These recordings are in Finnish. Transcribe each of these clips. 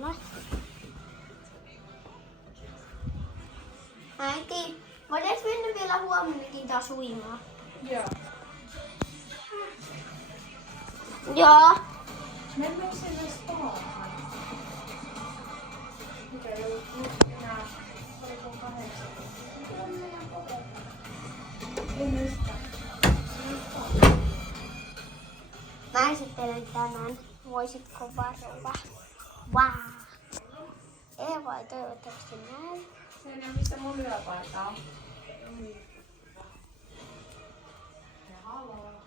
uimahallilla. Äiti, voidaanko mennä vielä huomennakin taas uimaan? Joo. Joo. Mennäänkö sinne spaan? Mikä ei ollut nyt enää? Oliko 8? Mikä on meidän koko? Ei mistä. Mä esittelen tänään. Voisitko varoa? Vaa. Ei voi toivottavasti näin. Se ei ole mistä mun yöpaikka on. Ja haloo.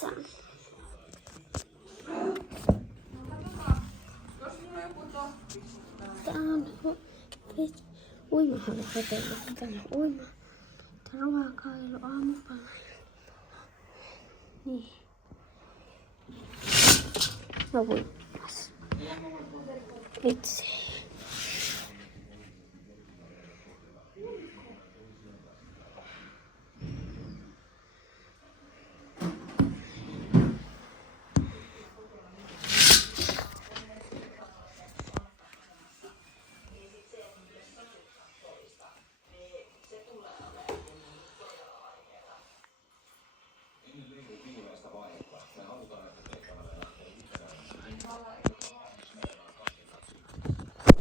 San. No katsotaan. Jos mulla on joku tohti. Tää on uimahalli hotelli. Tänne uima. Ruokailu aamupala. Niin. No uimas. Vitsi.